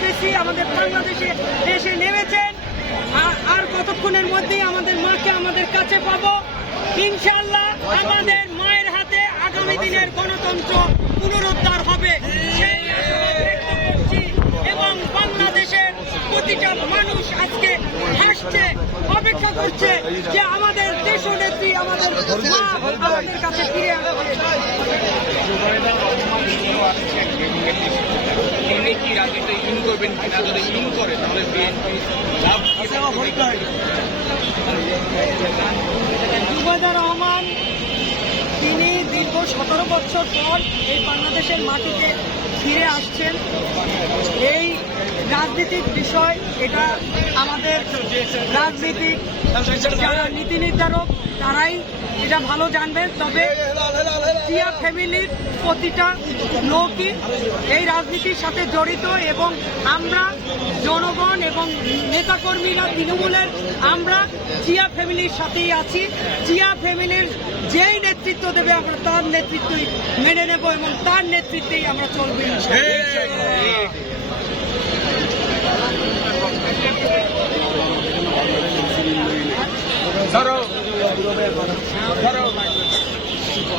এসেছি আমাদের বাংলাদেশে এসে নেমেছেন। আর কতক্ষণের মধ্যেই আমাদের মাকে আমাদের কাছে পাবো? ইনশাল্লাহ আমাদের মায়ের হাতে আগামী দিনের গণতন্ত্র পুনরুদ্ধার হবে। সেই এবং বাংলাদেশের প্রতিটা মানুষ আজকে হাসছে, অপেক্ষা করছে যে আমাদের দেশ নেত্রী আমাদের কাছে ফিরে ইন করবেন কিনা যদি ইন করে তাহলে বিএনপি লাভ রহমান তিনি দীর্ঘ সতেরো বছর পর এই বাংলাদেশের মাটিতে ফিরে আসছেন। এই রাজনীতিক বিষয় এটা আমাদের রাজনীতিক যারা নীতি নির্ধারক তারাই এটা ভালো জানবেন তবে টিয়া ফ্যামিলির প্রতিটা লোকই এই রাজনীতির সাথে জড়িত এবং আমরা জনগণ এবং নেতাকর্মীরা, তৃণমূলের আমরা জিয়া ফ্যামিলির সাথেই আছি জিয়া ফ্যামিলির যেই নেতৃত্ব দেবে, আমরা তার নেতৃত্বই মেনে নেব এবং তার নেতৃত্বেই আমরা চলবো। ধরো